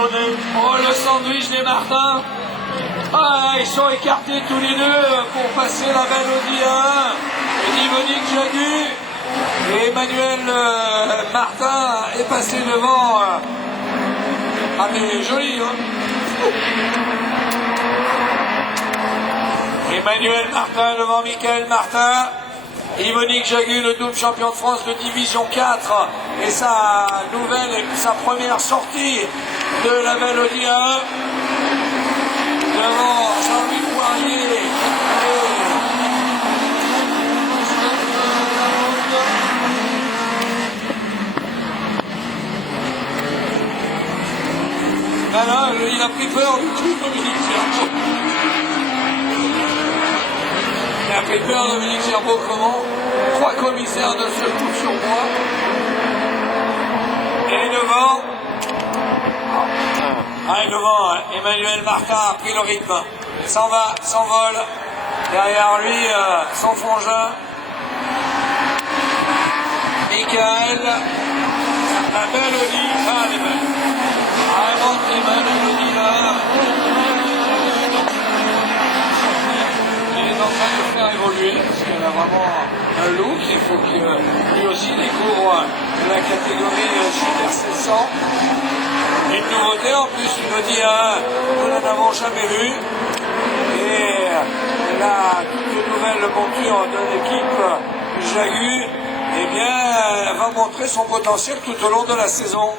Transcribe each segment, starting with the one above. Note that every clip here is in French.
Launay. Oh, le sandwich des Martins. Ah, ils sont écartés tous les deux pour passer la mélodie à 1. Yvonique Jagu et Emmanuel Martin est passé devant. Ah, mais joli, hein. Emmanuel Martin devant Michael Martin. Yvonique Jagu, le double champion de France de division 4, et sa première sortie de la mélodie à 1 devant Jean-Louis Poirier. Là, il a pris peur du coup, Dominique Gerbeau. Il a pris peur, Dominique Gerbeau, comment 3 commissaires de seul coup sur moi. Et devant, Emmanuel Martin a pris le rythme. S'envole. Derrière lui, son frangin. Michael. La mélodie. Ah, elle est belle. Vraiment très belle mélodie là. Il est en train de faire évoluer parce qu'elle a vraiment un look. Il faut que lui aussi découvre la catégorie Super 700. Une nouveauté en plus, une dit nous n'en avons jamais vu. Et la toute nouvelle monture de l'équipe Jagu, eh bien, elle va montrer son potentiel tout au long de la saison.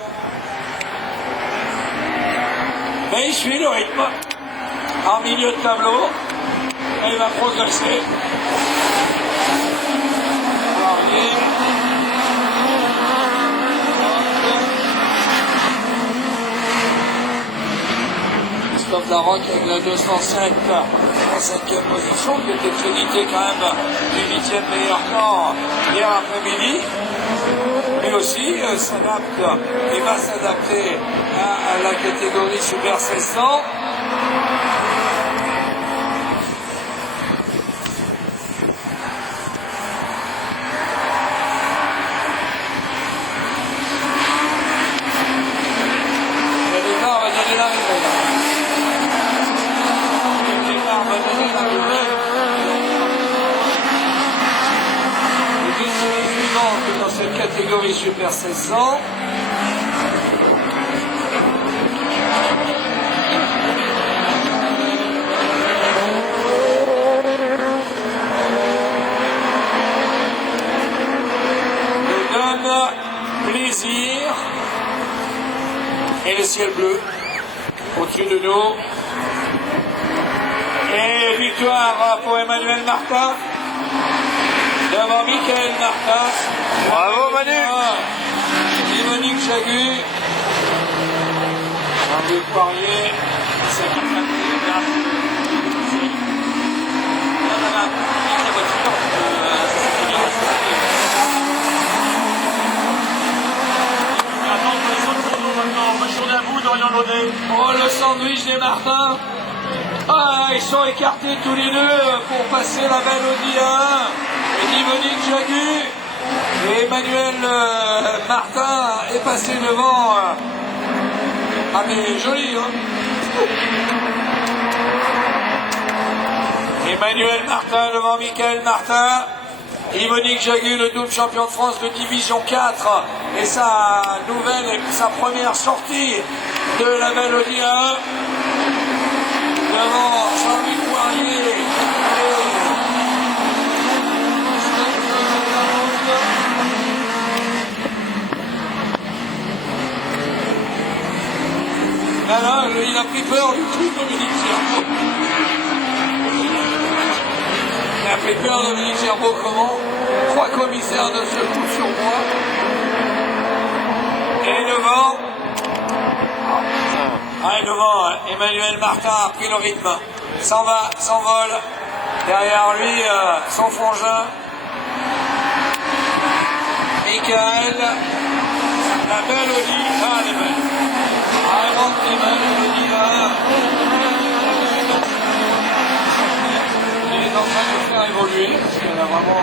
Mais il suit le rythme. En milieu de tableau, elle va progresser. Christophe Larocque avec la 207 en 5e position, qui était crédité quand même du 8e meilleur temps hier après-midi. Lui aussi s'adapte et va s'adapter à la catégorie Super 700. Dans cette catégorie Super 700. Nous donne plaisir et le ciel bleu au-dessus de nous. Et victoire pour Emmanuel Martin devant Michael Martin. Bravo Manu. Yvonique Jagu. Jean-Louis Poirier. C'est qui fait Oh, le sandwich des Martins. Ah, ils sont écartés tous les deux pour passer la mélodie à 1. Yvonique Jagu et Emmanuel Martin est passé devant. Ah, mais joli, hein. Emmanuel Martin devant Michael Martin. Yvonique Jagu, le double champion de France de division 4, et sa première sortie de la mélodie à 1 devant Jean-Louis Poirier. Là, il a pris peur du coup, Dominique Gerbeau. Il a pris peur, Dominique Gerbeau, comment 3 commissaires de seul coup sur moi. Et devant, Emmanuel Martin a pris le rythme. S'envole. Derrière lui, son frangin. Michael. La mélodie. Ah, elle est belle. Vraiment très belle mélodie là. Il est en train de faire évoluer parce qu'elle a vraiment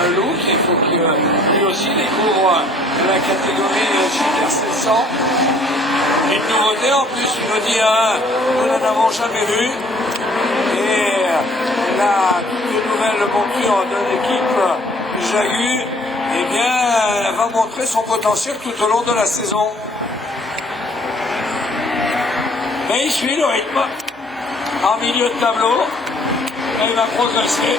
un look. Il faut que lui aussi découvre la catégorie Super 700. Une nouveauté en plus, une Audi A1, nous n'en avons jamais vu. Et la toute nouvelle monture de l'équipe Jagu, eh bien, va montrer son potentiel tout au long de la saison. Mais il suit le rythme en milieu de tableau et il va progresser.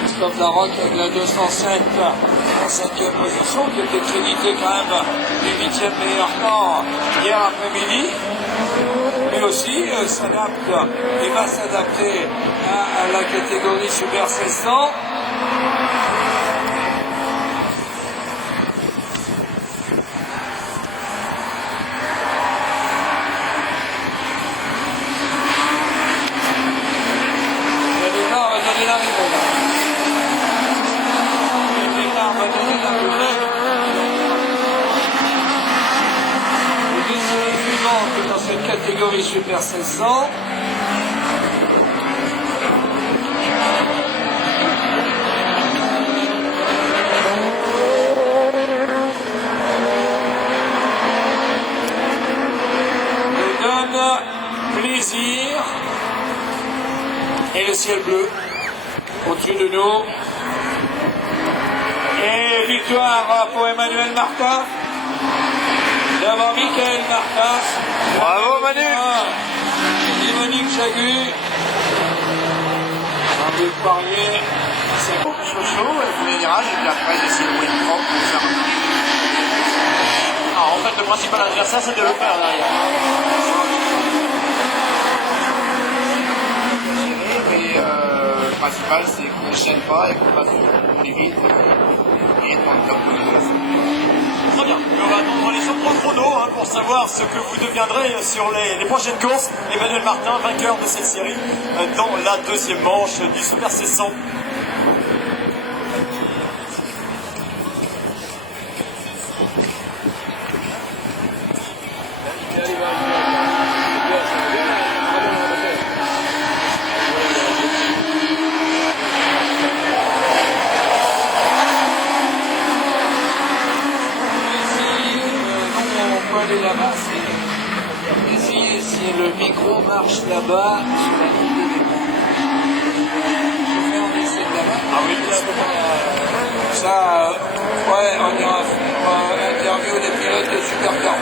Christophe Larocque avec la 207 en 5e position, qui était crédité quand même du 8e meilleur temps hier après-midi. Lui aussi s'adapte et va s'adapter à la catégorie Super 1600. Le départ va donner l'arrivée là. Le départ va donner l'arrivée. Dans cette catégorie Super 1600. Me donne plaisir. Et le ciel bleu au-dessus de nous. Et victoire pour Emmanuel Martin. Devant Michael Martin. Bravo Manu. Monique Jagu. André Poirier. C'est chaud, elle fait les virages et puis après j'ai essayé de rouler le cran pour faire un... Ah, en fait le principal adversaire c'est de le faire derrière. Mais le principal c'est qu'on ne gêne pas et qu'on passe plus vite et être dans le top de la classe. Très bien, on va attendre les autres 3 chronos pour savoir ce que vous deviendrez sur les prochaines courses. Emmanuel Martin, vainqueur de cette série dans la 2e manche du Super 1600. Là-bas, c'est essayer si le micro marche là-bas sur la ligne de départ. Je fais un essai de là-bas. Ah oui, ça, ouais, on ira faire interview des pilotes de Super 40.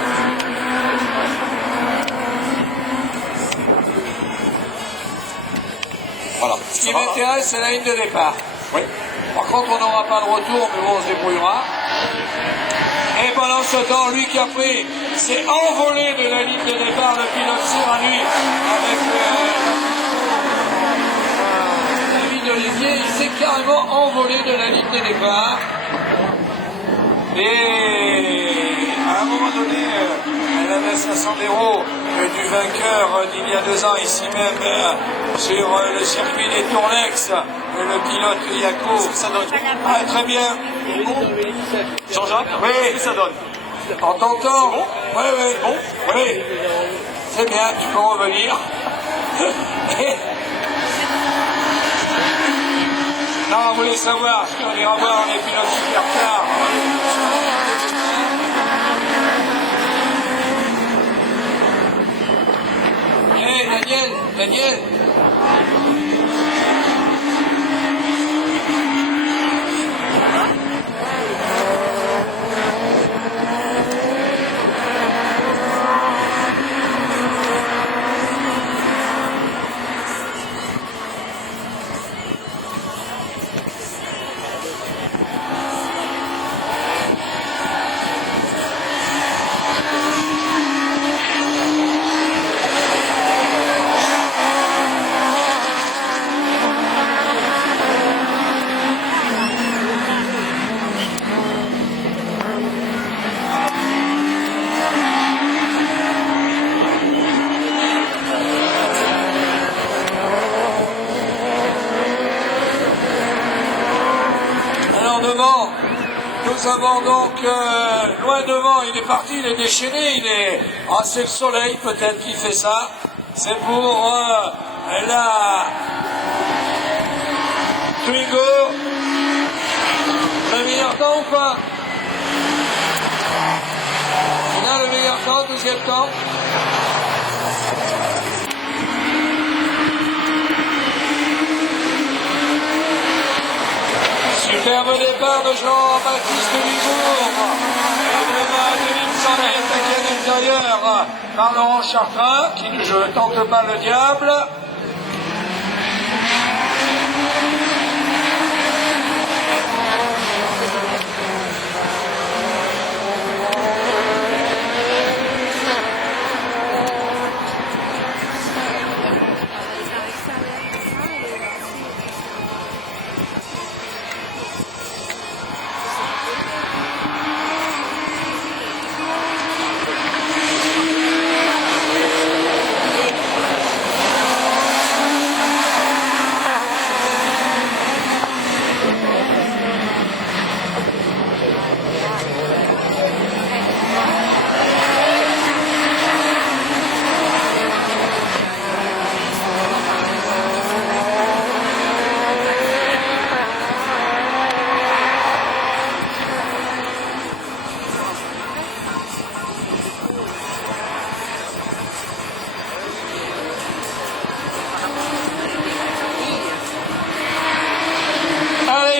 Voilà. Ce qui m'intéresse, c'est la ligne de départ. Oui. Par contre, on n'aura pas de retour, mais bon, on se débrouillera. Et pendant ce temps, lui qui a pris, s'est envolé de la ligne de départ, le pilote Sierra, lui, avec David Olivier, il s'est carrément envolé de la ligne de départ. Et à un moment donné, elle avait 500 € du vainqueur d'il y a 2 ans, ici même, sur le circuit des Tournex, le pilote Yaco. Ça donne. Ah, très bien. Jean-Jacques, oui. qu'est-ce que ça donne? En t'entend. Bon. Oui, oui. Bon. Oui. C'est bien, tu peux revenir. Non, on voulait savoir ce qu'on ira voir les pilotes supercars. Hé, Daniel. Nous avons donc loin devant, il est parti, il est déchaîné, il est... Ah, c'est le soleil peut-être qui fait ça. C'est pour la Twingo. Le meilleur temps ou pas? On a le meilleur temps, deuxième temps. Superbe départ de Jean-Baptiste Dubourg. Et devant Denis attaqué à l'intérieur par Laurent Chartrain, qui ne tente pas le diable.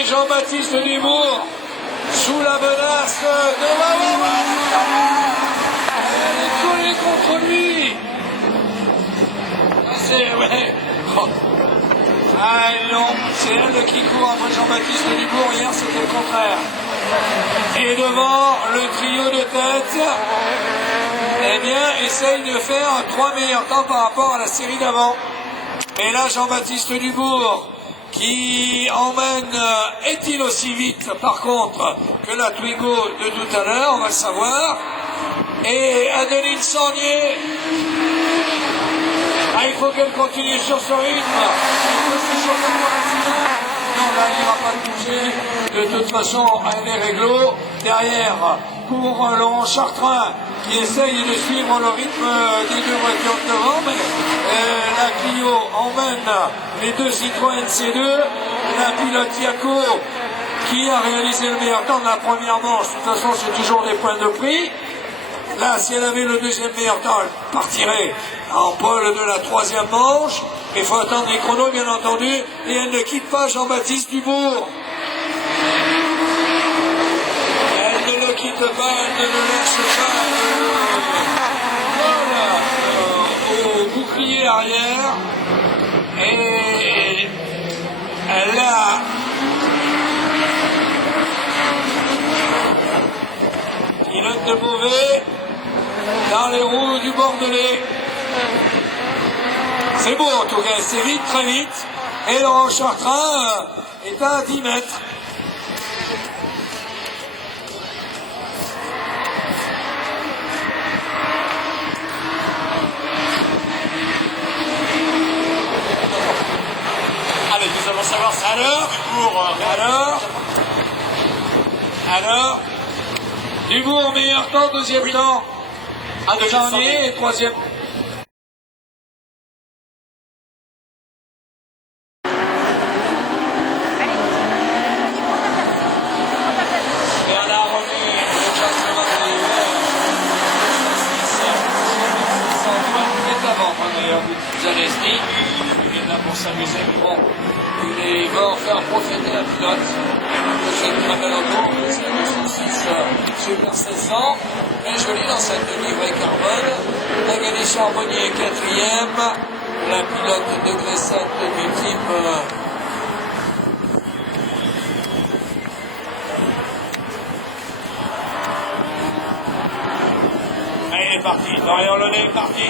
Jean-Baptiste Dubourg, sous la menace de elle est collée contre lui. C'est ouais. Oh. Ah non, c'est elle qui court après Jean-Baptiste Dubourg. Hier, c'était le contraire. Et devant le trio de tête, eh bien, essaye de faire 3 meilleurs temps par rapport à la série d'avant. Et là, Jean-Baptiste Dubourg, qui emmène, est-il aussi vite par contre que la Twingo de tout à l'heure, on va le savoir. Et Adeline Sornier, il faut qu'elle continue sur ce rythme. Non, là, il ne va pas toucher. De toute façon, elle est réglo. Derrière, pour Laurent Chartrain, qui essaye de suivre le rythme des deux voitures de devant, mais la Clio emmène les deux Citroën C2, la pilote Yako, qui a réalisé le meilleur temps de la première manche. De toute façon, c'est toujours des points de prix. Là, si elle avait le deuxième meilleur temps, elle partirait en pole de la troisième manche. Mais il faut attendre les chronos, bien entendu, et elle ne quitte pas Jean-Baptiste Dubourg. Elle ne le quitte pas, elle ne le lâche pas. Voilà, au bouclier arrière. Et elle a pilote de mauvais dans les roues du Bordelais. C'est beau en tout cas, c'est vite, très vite. Et Laurent Chartrain est à 10 mètres. Allez, nous allons savoir ça. Alors, Dubourg, meilleur temps, deuxième temps. Janvier et troisième. Bernard René, le classement de l'hiver. 120 est avant, d'ailleurs, Zalesny. Il est là pour s'amuser, mais bon, il va en faire profiter la pilote. Cette très belle auto, c'est la 206 Super 1600, très jolie dans cette livrée carbone. Magali Charbonnier, quatrième, la pilote degré 7 du type Allez, il est parti. Dorian Launay est parti.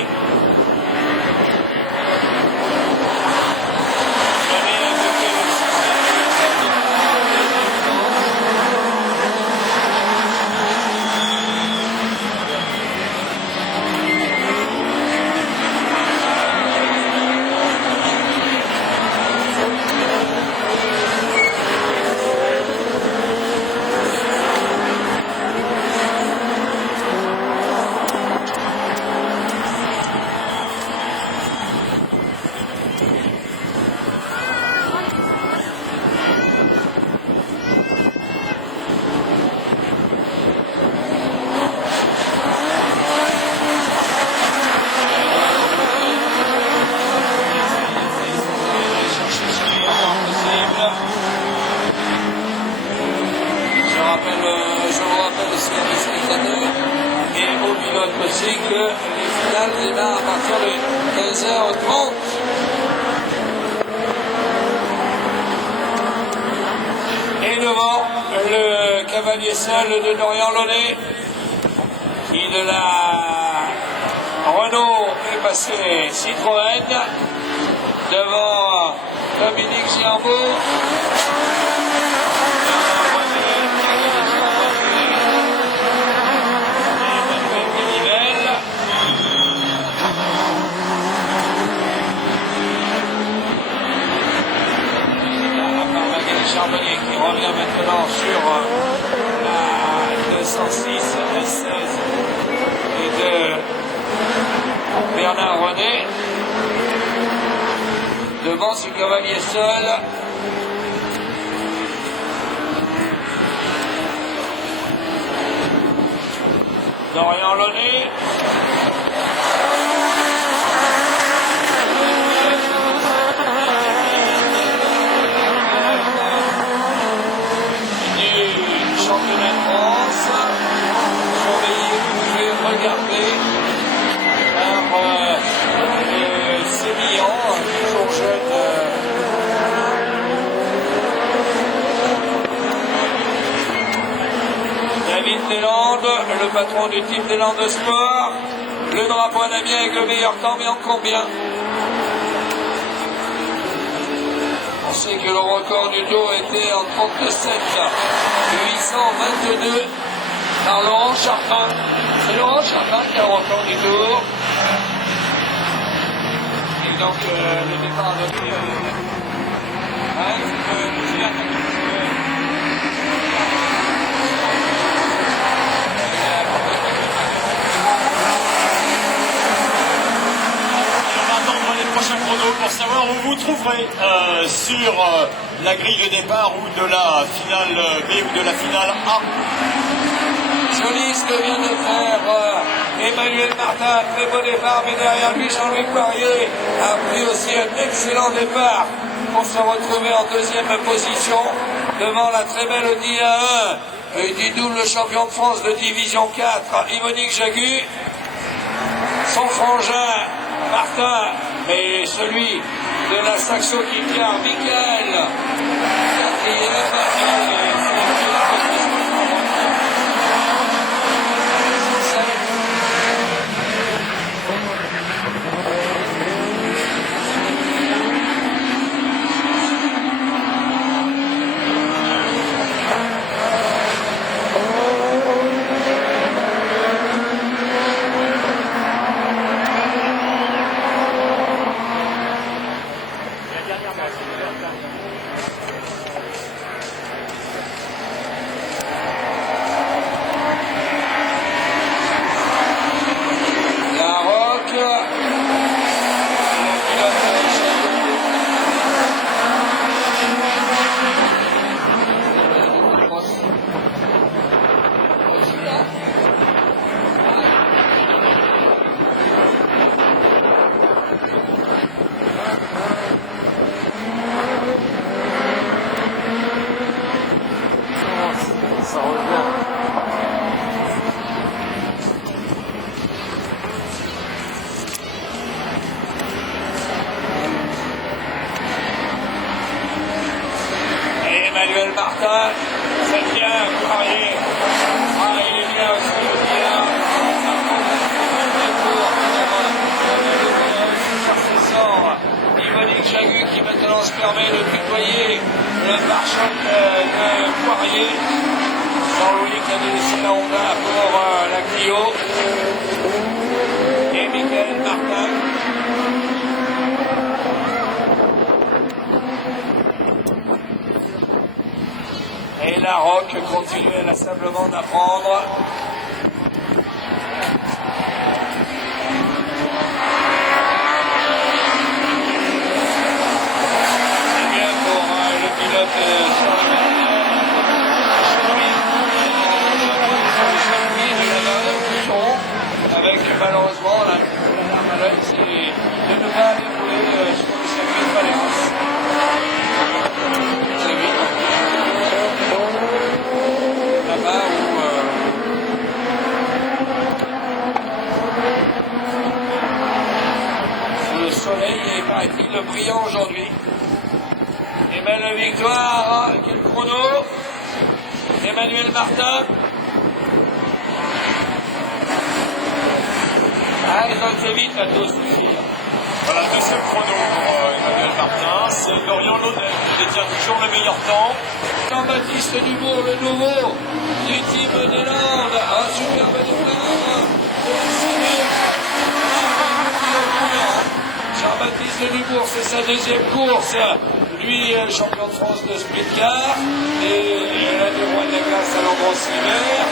téléspectateurs et aux pilotes aussi que les finales démarrent à partir de 15h30. Et devant, le cavalier seul de Dorian Launay, qui de la Renault est passé Citroën, devant Dominique Girbaud. Charbonnier qui revient maintenant sur la 206 S16 et de Bernard René. Devant ce cavalier seul. Dorian Launay. Championnat de France, surveillé, vous pouvez regarder par le Sémillan, toujours jeune. David Deslandes, le patron du team Deslandes Sport, le drapeau à Amiens avec le meilleur temps, mais en combien? On sait que le record du tour était en 37,822 par Laurent Charpin. C'est Laurent Charpin qui a le record du tour. Et donc le départ de prochain chrono pour savoir où vous trouverez sur la grille de départ ou de la finale B ou de la finale A. Joli ce que vient de faire Emmanuel Martin, très beau départ, mais derrière lui Jean-Luc Poirier a pris aussi un excellent départ pour se retrouver en deuxième position devant la très belle Audi A1 du double champion de France de division 4, Yvonique Jagu, son frangin Martin, mais celui de la Saxo qui tient Michael, quatrième, Emmanuel Martin, septième, Poirier. Ah, il est bien aussi le bien. Yvonique Jagu qui maintenant se permet de tutoyer le marchand de Poirier. Jean-Louis qui a laissé la Honda pour la Clio. Et Michael Martin. Et la Roque continue inlassablement d'apprendre. C'est bien pour le pilote sur le avec malheureusement la malade, c'est de ne pas aller rouler sur le circuit de Valence. Là-bas où le brillant aujourd'hui. Et belle victoire, quel chrono. Emmanuel Martin. Ah, ils ont été vite à tous ici. Voilà, deuxième chrono pour Emmanuel Martin. C'est Dorian Launay qui détient toujours le meilleur temps. Jean-Baptiste Dubourg, le nouveau du team des Landes. Un superbe départ. Jean-Baptiste Dubourg, c'est sa deuxième course. Lui, champion de France de sprint car, et l'un des rois de la glace à l'Ambrose l'hiver,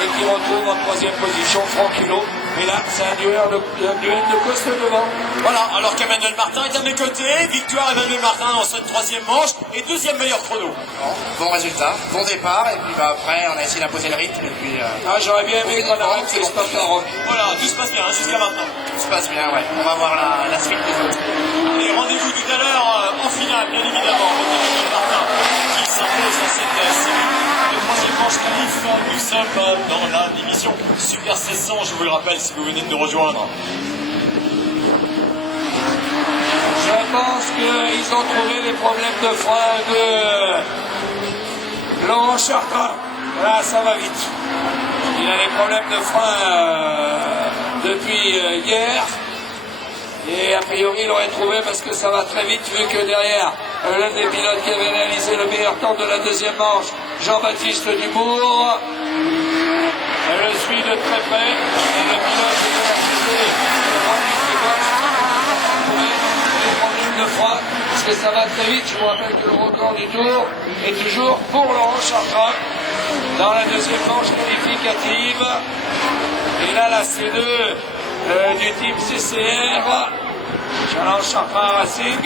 et qui retrouve en troisième position tranquillo. Et là, c'est un duel de coste devant. Voilà, alors qu'Emmanuel Martin est à mes côtés. Victoire Emmanuel Martin dans cette troisième manche et deuxième meilleur chrono. Bon résultat, bon départ, et puis après on a essayé d'imposer le rythme. Et puis, j'aurais bien aimé qu'on arrête ces sprints. Voilà, tout se passe bien jusqu'à maintenant. Tout se passe bien, ouais. On va voir la suite des autres. Et rendez-vous tout à l'heure en finale, bien évidemment, avec Emmanuel Martin qui s'impose dans cette série de troisième manche qualif. Nous sommes dans l'émission Super 1600, je vous le rappelle si vous venez de nous rejoindre. Je pense qu'ils ont trouvé les problèmes de frein de Laurent Chartrain. Là, ça va vite. Il a des problèmes de frein depuis hier. Et a priori, il aurait trouvé parce que ça va très vite, vu que derrière, l'un des pilotes qui avait réalisé le meilleur temps de la deuxième manche, Jean-Baptiste Dubourg, le suit de très près. Et le pilote de la de frein, parce que ça va très vite. Je vous rappelle que le record du tour est toujours pour Laurent Chartrain dans la deuxième manche qualificative. Et là, la C2 du team CCR, Challenge Chartrain Racing,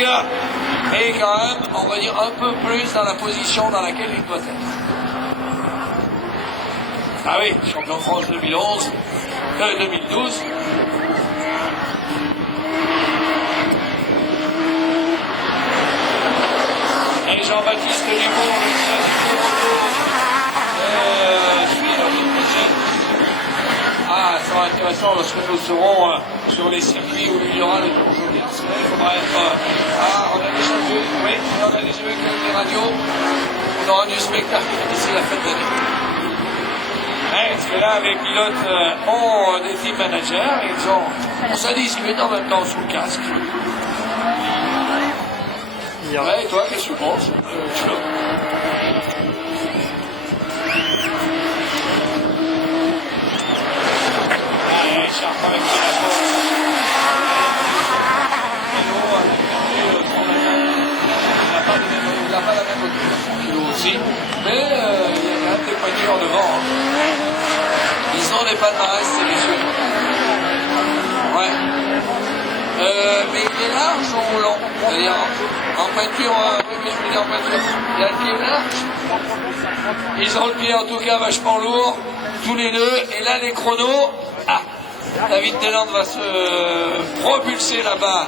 et quand même, on va dire, un peu plus dans la position dans laquelle il doit être. Ah oui, champion de France 2012. Et Jean-Baptiste Dubourg, le suit le rythme. Ah, ça va être intéressant lorsque nous serons sur les circuits où il y aura le Tour Joliet. Il faudra être... on a déjà vu, oui, on a déjà vu quelques des radios. On aura du spectacle d'ici la fête d'année. Parce que là, les pilotes ont des team managers, on se discute en même temps sous le casque. Ouais, et toi, qu'est-ce que tu penses? Allez, Chartrain avec il n'a pas la même hauteur, aussi, mais il y a quand même des pointures devant. Ils ont des palmarès, ces messieurs. Ouais. Mais il est large en roulant. C'est-à-dire en peinture, oui, je veux dire en peinture. Il a le pied large. Ils ont le pied en tout cas vachement lourd, tous les deux. Et là, les chronos. David Deslandes va se propulser là-bas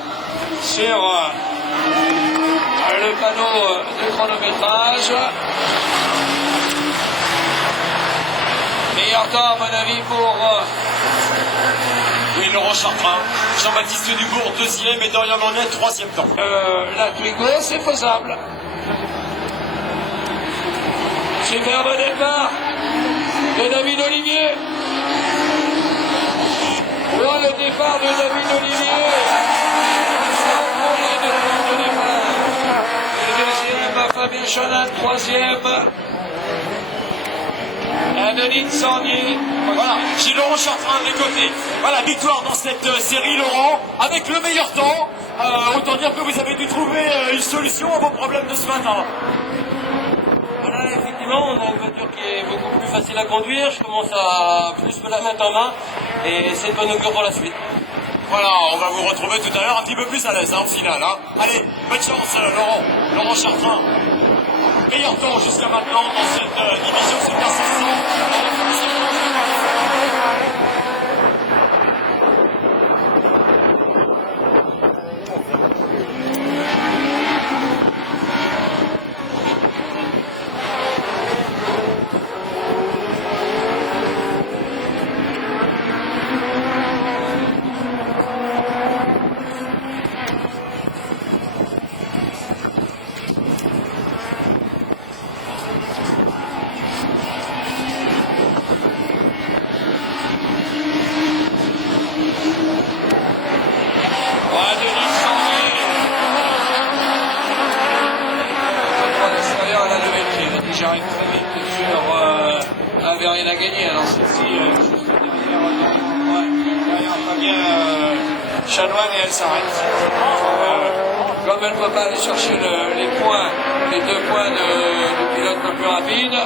sur le panneau de chronométrage. Meilleur temps, à mon avis, pour... Oui, Laurent Chartrain. Jean-Baptiste Dubourg, deuxième, et Dorian Launay, troisième temps. La Twingo, c'est faisable. Superbe départ de David Olivier. Voilà le départ de David Olivier. Le deuxième, Fabien Chanin, troisième. Denis Sandier. Voilà, j'ai Laurent Chartrain de mes côtés. Voilà, victoire dans cette série, Laurent, avec le meilleur temps. Autant dire que vous avez dû trouver une solution à vos problèmes de ce matin. Voilà, effectivement, on a une voiture qui est beaucoup plus facile à conduire. Je commence à plus me la mettre en main et c'est de bonne augure pour la suite. Voilà, on va vous retrouver tout à l'heure un petit peu plus à l'aise au final. Allez, bonne chance, Laurent Chartrain. Meilleur temps jusqu'à maintenant dans cette division Super 600. commence aussi juste derrière Fabien Chanoine et elle s'arrête. Comme elle ne peut pas aller chercher les points, les 2 points du pilote le plus rapide,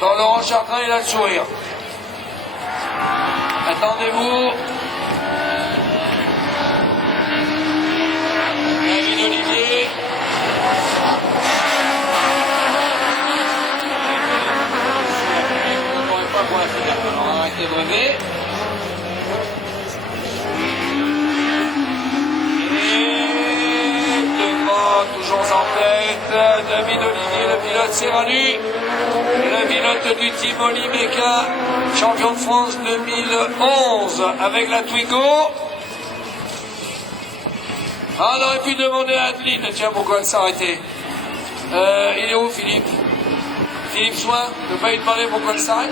dans Laurent Chartrain, il a le sourire. Attendez-vous. David Olivier. Je ne pourrais pas pour la finale. Alors arrêtez de rêver. Et devant, toujours en tête, David Olivier, le pilote Serranu. Le pilote du team Olimeca, champion de France 2011 avec la Twingo. Ah, on aurait pu demander à Adeline, tiens, pourquoi elle s'arrêtait. Il est où, Philippe? Philippe Soin, ne pas lui demander pourquoi elle s'arrête.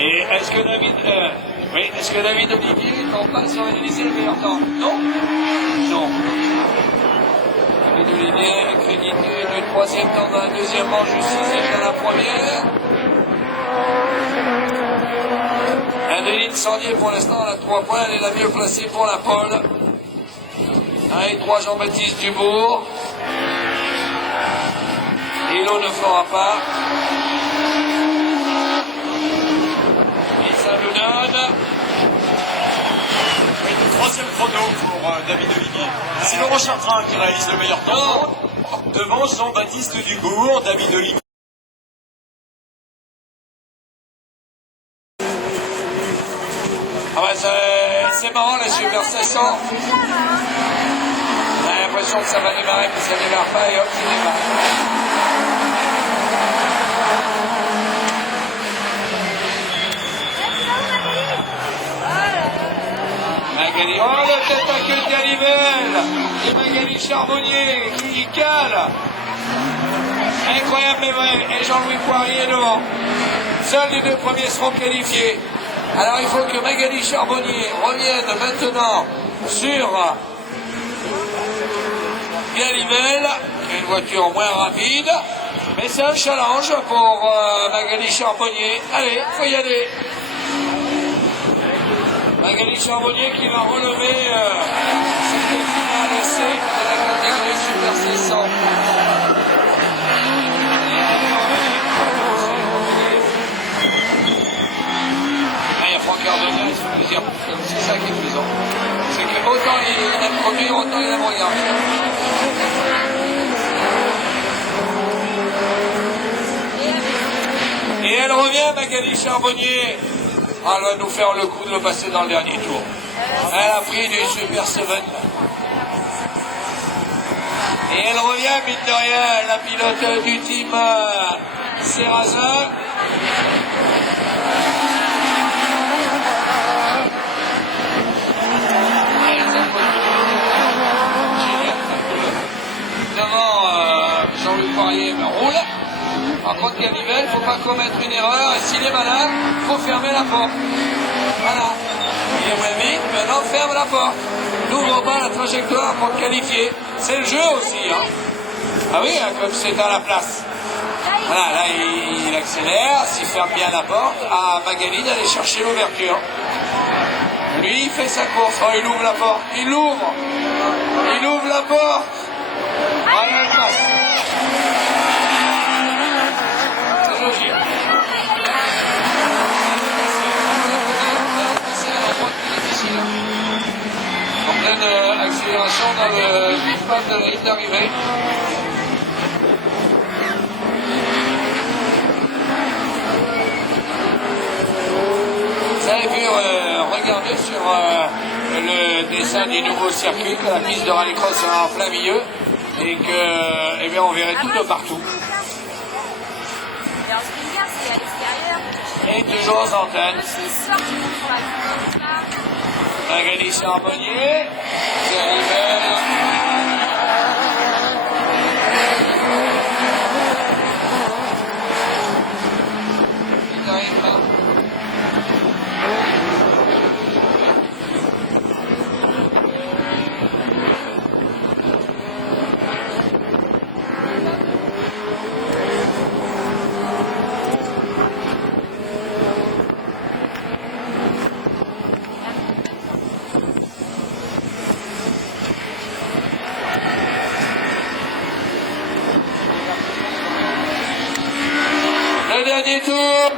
Et est-ce que David... Oui, est-ce que David Olivier est en passe sur réaliser le meilleur temps? Non. Non. David Olivier est crédité du 3e temps dans la 2e manche, du 6e dans la première. Adeline Sandier, pour l'instant, elle a 3 points, elle est la mieux placée pour la pole. Avec 3 Jean-Baptiste Dubourg. Hilo ne fera pas. Oui, 3e chrono pour David Olivier. C'est Laurent Chartrain qui réalise le meilleur temps. Devant Jean-Baptiste Dubourg, David Olivier. Ah bah c'est marrant la Super 500. On a l'impression que ça va démarrer, mais ça ne démarre pas et hop, ça démarre. Magali. Oh, le tête à queue de Galivelle et Magali Charbonnier qui cale. Incroyable mais vrai. Et Jean-Louis Poirier devant. Seuls les 2 premiers seront qualifiés. Alors il faut que Magali Charbonnier revienne maintenant sur Galivelle, qui a une voiture moins rapide. Mais c'est un challenge pour Magali Charbonnier. Allez, faut y aller. Magali Charbonnier qui va relever cette finale C de la catégorie Super 600. Il y a Franck Ardenia, il se fait plaisir. C'est ça qui est plaisant. C'est que autant il aime conduire, autant il aime regarder. Et elle revient, Magali Charbonnier. Elle va nous faire le coup de le passer dans le dernier tour. Elle a pris du Super 7. Et elle revient, mine de rien, la pilote du team Serrazin. Devant Jean-Louis Poirier, roule. Par contre, Galivelle, il ne faut pas commettre une erreur. Et s'il est malin, il faut fermer la porte. Voilà. Il est moins vite, maintenant ferme la porte. N'ouvre pas la trajectoire pour te qualifier. C'est le jeu aussi. Hein. Ah oui, hein, comme c'est à la place. Voilà, là, il accélère. S'il ferme bien la porte, à Magali d'aller chercher l'ouverture. Lui, il fait sa course. Oh, il ouvre la porte. Il l'ouvre. Il ouvre la porte. Allez, elle passe. En pleine accélération dans le pit-stop de la ligne d'arrivée. Vous avez pu regarder sur le dessin du nouveau circuit que la piste de rallycross sera en plein milieu et que eh bien, on verrait tout de partout. Et toujours en antenne. Magali Charbonnier, Galivelle. Il n'arrive pas. dernier tour.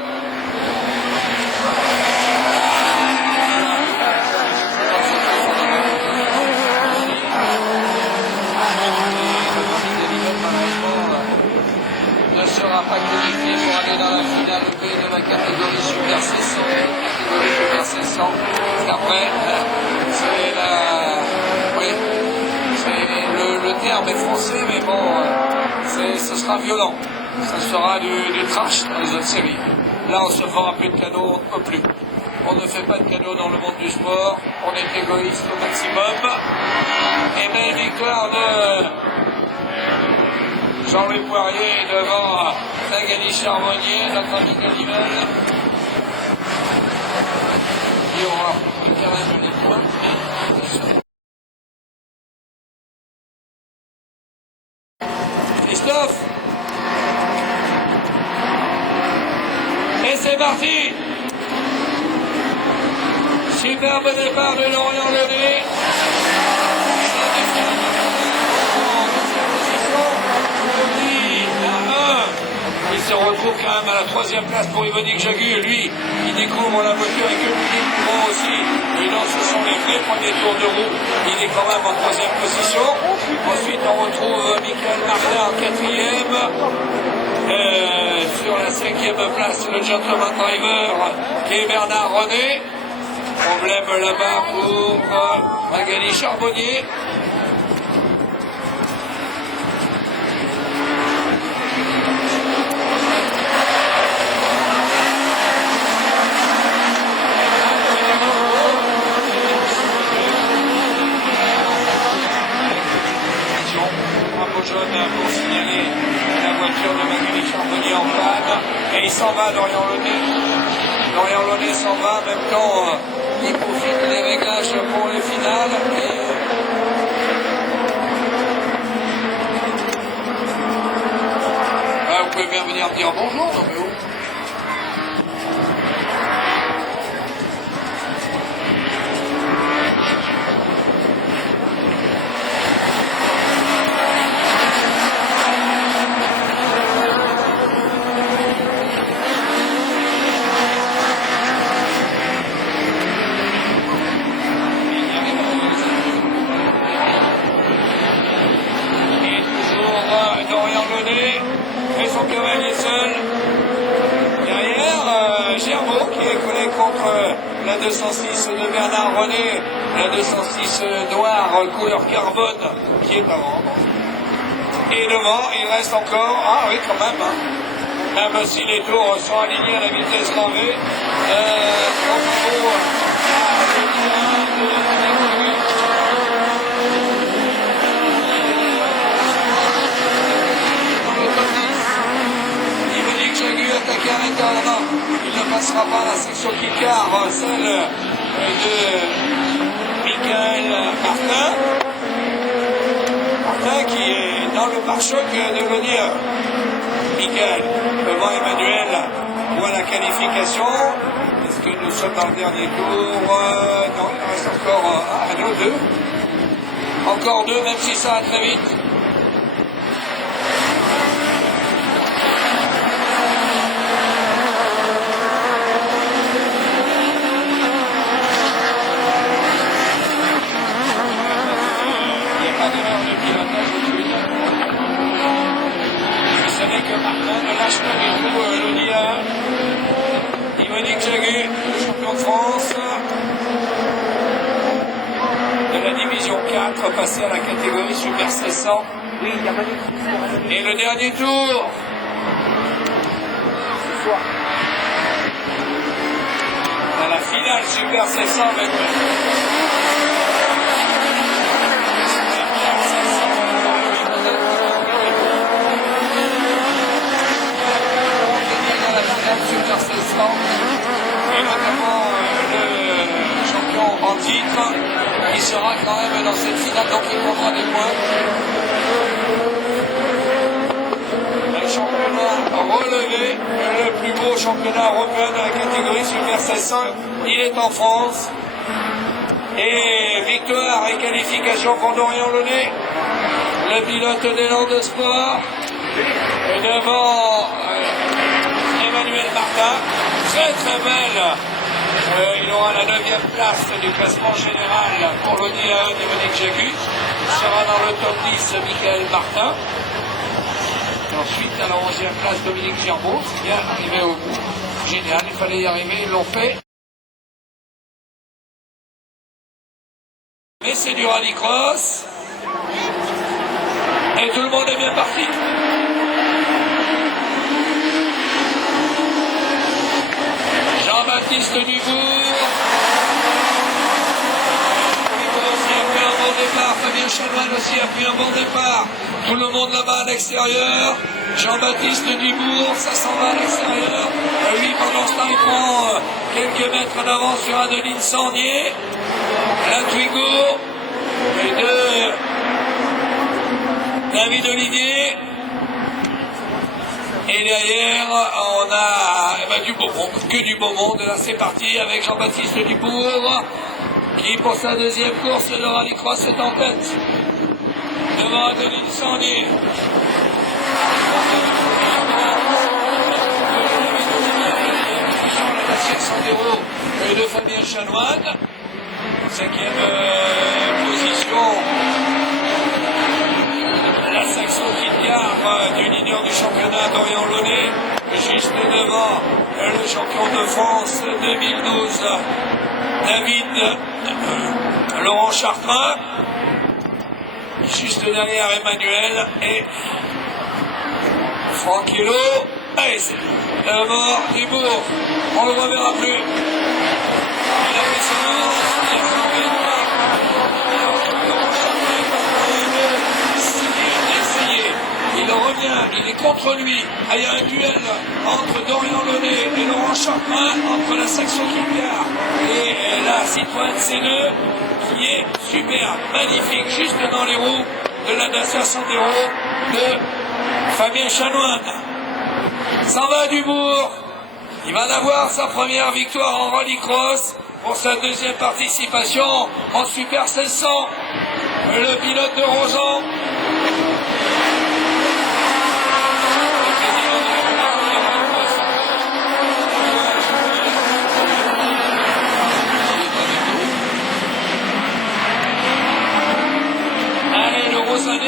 Ne sera pas qualifié pour aller dans la finale B de la catégorie Super 600. Catégorie Super 600. Après, c'est la... Oui, c'est le terme est français, mais bon, ce sera violent. Ça sera du trash dans les autres séries. Là, on se fera plus de cadeaux, on ne peut plus. On ne fait pas de cadeaux dans le monde du sport. On est égoïste au maximum. Et belle victoire de Jean-Louis Poirier devant Magali Charbonnier, notre ami Gallimel. Et on va quand même les points. Christophe. Et c'est parti. Superbe départ de Lorient Lené. Il se retrouve quand même à la 3e place pour Yvonique Jagu. Lui, il découvre la voiture avec le public bon aussi. Et donc, ce sont les vrais premiers tours de roue. Il est quand même en 3e position. Ensuite, on retrouve Michael Martin en 4e. Sur la 5e place, le gentleman driver qui est Bernard René. Problème là-bas pour Magali Charbonnier. Pour signaler la voiture de Magali Charbonnier en panne et il s'en va, Lorient Lené. Lorient Lené s'en va, en même temps il profite des réglages pour les finales vous pouvez bien venir me dire bonjour, non mais où? Et son cavalier seul. Derrière, Germaud qui est collé contre la 206 de Bernard René, la 206 noire couleur carbone qui est à vendre. Et devant, il reste encore, ah oui quand même, hein. Même si les tours sont alignés à la vitesse grand V, attaqué à l'intérieur, il ne passera pas la section Kikar, celle de Michael Martin. Martin qui est dans le pare-choc de Lonier. Michael devant Emmanuel voit la qualification. Est-ce que nous sommes dans le dernier tour? Non, il reste encore deux. Encore deux, même si ça va très vite. Yvonique Jagu, champion de France de la division 4, passé à la catégorie Super 700. Oui, il y a pas de... Et le dernier tour. À la finale Super 700 avec Super 700 et notamment le champion en titre qui sera quand même dans cette finale, donc il prendra des points. Le championnat relevé, le plus beau championnat européen de la catégorie Super 700, il est en France. Et victoire et qualification pour Dorian Launay, le pilote des Landes de Sport, et devant Emmanuel Martin. Très très belle. Il aura la 9e place du classement général pour l'ODA d'Emeric Jagut. Il sera dans le top 10 Michael Martin. Et ensuite, à la 11e place, Dominique Gerbeau. C'est bien arrivé au bout. Génial, il fallait y arriver, ils l'ont fait. Mais c'est du rallycross. Et tout le monde est bien parti. Jean-Baptiste Dubourg. Aussi a pris un bon départ. Fabien Chanoine aussi a pris un bon départ. Tout le monde là-bas à l'extérieur. Jean-Baptiste Dubourg, ça s'en va à l'extérieur. Lui, pendant ce temps, il prend quelques mètres d'avance sur Adeline Sandier. La Twingo. Et de David Olivier. Et derrière, on a du beau monde, que du beau monde. Là, c'est parti avec Jean-Baptiste Dubourg, qui, pour sa 2e course de rallycross, est en tête. Devant Adeline Sandier. Et de Fabien Chanoine. 5e position. La Saxo qui garde du leader du championnat Dorian Launay, juste devant le champion de France 2012, David Laurent Chartrain, juste derrière Emmanuel et Franquillo. Allez, c'est la mort du bourg, on ne le reverra plus. Il a fait son avance, il a fait il revient, il est contre lui. Il y a un duel entre Dorian Launay et Laurent Chartrain, entre la Saxo Kilgard et la Citroën C2, qui est super, magnifique, juste dans les roues de la Dacia Sandero de Fabien Chanoine. S'en va Dubourg. Il va avoir sa première victoire en rallycross pour sa 2e participation en Super 1600. Le pilote de Rosan.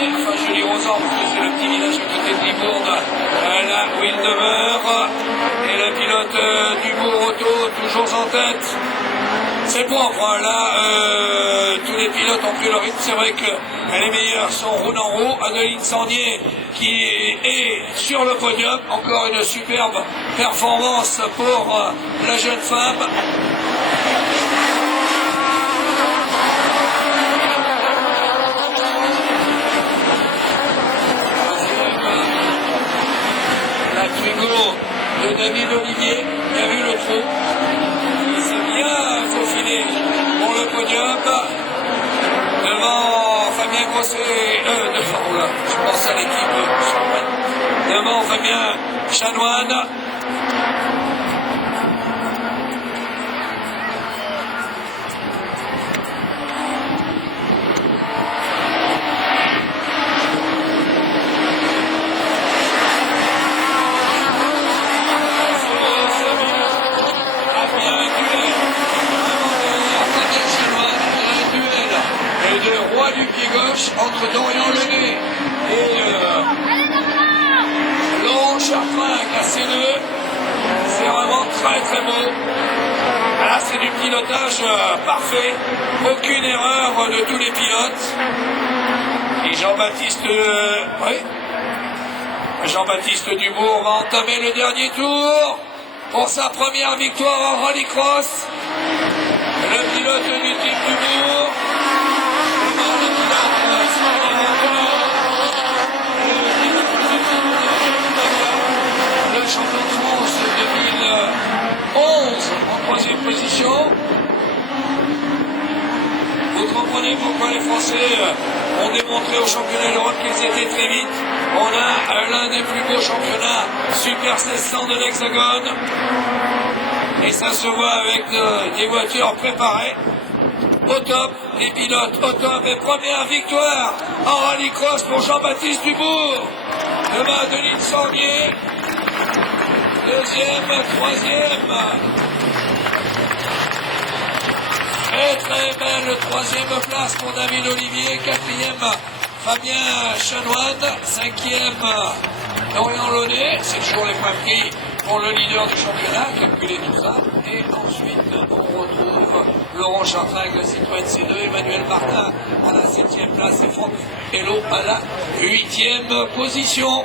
Enfin, je dis Rosan, parce que c'est le petit village à côté de Libourne, là où il demeure. Et le pilote Dubourg Auto, toujours en tête. C'est propre, là, tous les pilotes ont pris le rythme. C'est vrai que les meilleurs sont roue en roue. Adeline Sandier, qui est sur le podium. Encore une superbe performance pour la jeune femme. De David Olivier, qui a vu le trou. Il s'est bien faufilé pour le podium. Devant Fabien Grosset, je pense à l'équipe Chanoine. Devant Fabien Chanoine. Du pied gauche entre Dorian Launay et Laurent Chartrain avec la C2. C'est vraiment très très beau. Là, c'est du pilotage parfait. Aucune erreur de tous les pilotes. Et Jean-Baptiste Jean-Baptiste Dubourg va entamer le dernier tour pour sa première victoire en rallycross. Le pilote du team Dubourg. Le champion de France 2011 en 3e position. Vous comprenez pourquoi les Français ont démontré au championnat d'Europe qu'ils étaient très vite. On a l'un des plus beaux championnats Super 1600 de l'Hexagone. Et ça se voit avec des voitures préparées. Au top, les pilotes au top, et première victoire en rallycross pour Jean-Baptiste Dubourg. Devant Adeline Sandier. deuxième, troisième. Très belle troisième place pour David Olivier, quatrième Fabien Chanoine, cinquième Dorian Launay, c'est toujours les points pris pour le leader du championnat, calculer tout ça, et ensuite on retrouve Laurent Chartrain avec la Citroën C2, Emmanuel Martin à la 7e place et Franck Hello à la 8e position.